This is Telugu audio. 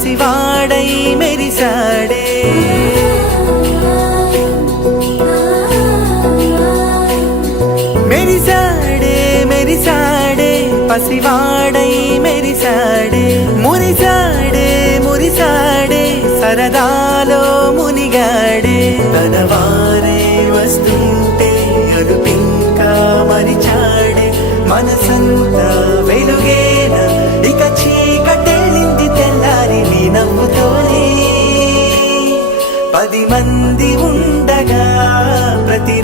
పసివాడై మెరిసాడే. మెరిసాడే మెరిసాడే పసివాడై మెరిసాడే. మురిసాడే మురిసాడే సరదాలో మునిగాడే. తన వారే వస్తుంటే అరుపింకా మరిచాడే. మనసంతా వెలుగేన ఇక చీకటెళ్ళింది తెల్లారి నీ నవ్వుతోనే. 10 మంది ఉండగా ప్రతి